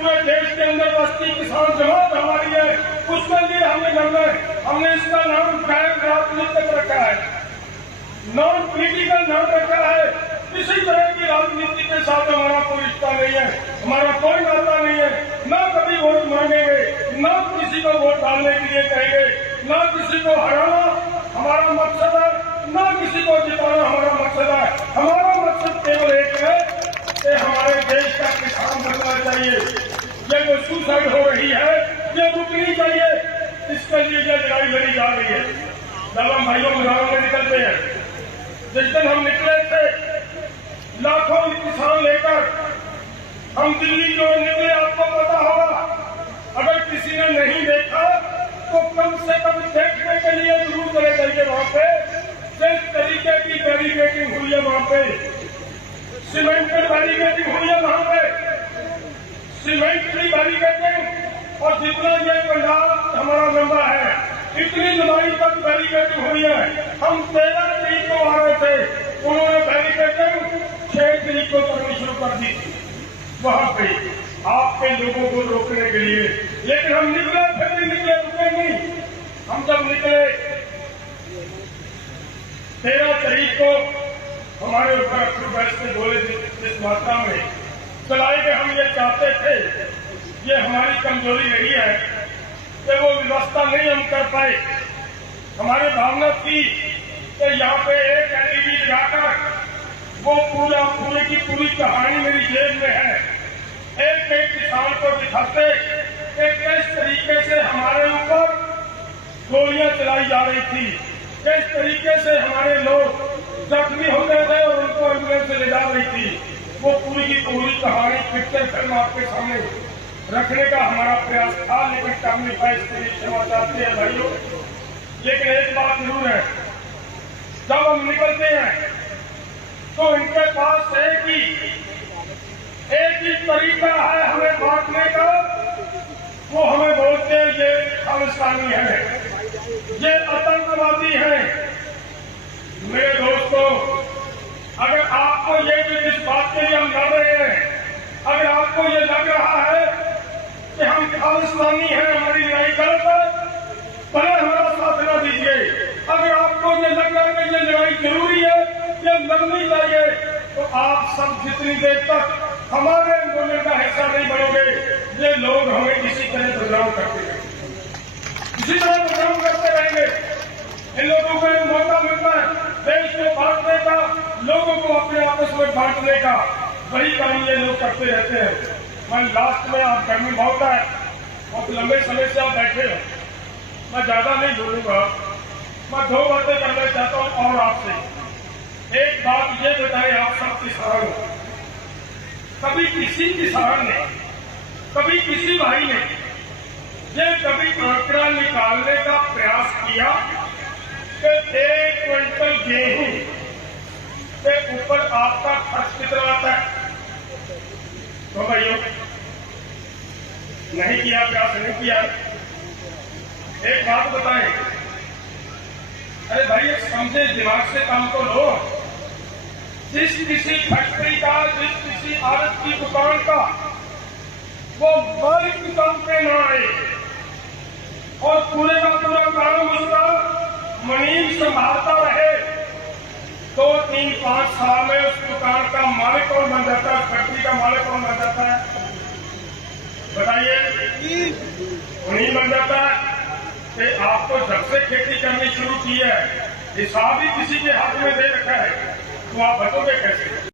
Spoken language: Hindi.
पूरे देश के अंदर बस्ती किसान जमात हमारी है, उसके लिए हमने इसका नाम गैर राजनीतिक रखा है, नॉन पॉलिटिकल नाम रखा है। किसी तरह की राजनीति के साथ हमारा कोई रिश्ता नहीं है, हमारा कोई नाता नहीं है, न कभी वोट मांगेंगे, न किसी को वोट डालने के लिए कहेंगे, न किसी को हराना हमारा मकसद है, न किसी को जिताना हमारा मकसद है। हमारा मकसद केवल एक है कि हमारे देश का किसान बनना चाहिए। ये जो सुसाइड हो रही है ये रुकनी चाहिए, इसके लिए ये लड़ाई लड़ी जा रही है। जब हम भाइयों मुजाहिरों में निकलते हैं, जिस दिन हम निकले थे लाखों किसान लेकर, हम दिल्ली की ओर निकले, आपको पता होगा। अगर किसी ने नहीं देखा तो कम से कम देखने के लिए जरूर चले जाइए। वहां पे जिस तरीके की बैरिकेडिंग हुई है, वहां पे सीमेंटेड बैरिकेडिंग हुई है, वहां पे सीमेंट की बैरिकेडिंग, और जितना ये पंजाब हमारा लंबा है इतनी लंबाई तक बैरिकेडिंग हुई है। हम 13 तरीक को आ रहे थे, उन्होंने बैरिकेडिंग 6 तरीक को करनी शुरू कर दी थी वहां पे आपके लोगों को रोकने के लिए। लेकिन हम निकले, फिर भी निकले, रुके नहीं। हम जब निकले 13 तारीख को हमारे ऊपर अक्सर बैठ के बोले जिस मात्रा में चलाए गए, हम ये चाहते थे, ये हमारी कमजोरी नहीं है कि वो व्यवस्था नहीं हम कर पाए। हमारी भावना थी कि यहाँ पे एक एलईडी लगाकर वो पूरी की पूरी कहानी मेरी जेब में है, एक एक किसान को दिखाते कि किस तरीके से हमारे ऊपर गोलियां चलाई जा रही थी, किस तरीके से हमारे लोग जख्मी होते थे और उनको एम्बुलेंस से ले जा रही थी। वो पूरी की पूरी कहानी पिक्चर फिल्म आपके सामने रखने का हमारा प्रयास था, लेकिन कर नहीं पाए, इसके लिए क्षमा चाहते हैं भाइयों। लेकिन एक बात जरूर है, जब हम निकलते हैं तो इनके पास एक ही तरीका है हमें बांटने का। वो हमें बोलते हैं ये खालिस्तानी है, ये आतंकवादी है। मेरे दोस्तों, अगर आपको ये जिस बात के लिए हम लड़ रहे हैं, अगर आपको ये लग रहा है कि हम खालिस्तानी हैं, हमारी लड़ाई गलत है, भले हमारा साथ न दीजिए। अगर आपको ये लग रहा है कि ये लड़ाई जरूरी है, ये लड़नी चाहिए, तो आप सब जितनी देर तक हमारे आंदोलन का हिस्सा नहीं बनोगे, ये लोग हमें इसी तरह बदनाम करते रहेंगे, इसी तरह बदनाम करते रहेंगे। इन लोगों को मौका मिलता है देश को बांटने का, लोगों को अपने आपस में बांटने का, वही काम ये लोग करते रहते हैं। मैं लास्ट में, आप गर्मी बहुत है, बहुत लंबे समय से आप बैठे हो, मैं ज्यादा नहीं बोलूंगा। मैं 2 बातें करना चाहता हूं और आपसे। एक बात ये बताएं आप सब किसानों को, कभी किसी किसान ने, कभी किसी भाई ने ये कभी आंकड़ा निकालने का प्रयास किया कि 1 क्विंटल गेहूं के ऊपर आपका खर्च कितना आता है? तो भाइयों, नहीं किया, प्रयास नहीं किया। एक बात बताएं, अरे भाई एक समझे दिमाग से काम तो लो। जिस किसी फैक्ट्री का, जिस किसी आड़त की दुकान का वो मालिक काम पे न आए और पूरे का पूरा काम उसका मनीष संभालता रहे, 2, 3, 5 साल में उस दुकान का मालिक कौन बन जाता है? फैक्ट्री का मालिक कौन बन जाता है? बताइए, नहीं बन जाता है। कि आपको जब से खेती करनी शुरू की है, हिसाब ही किसी के हाथ में दे रखा है, तो आप बचोगे कैसे?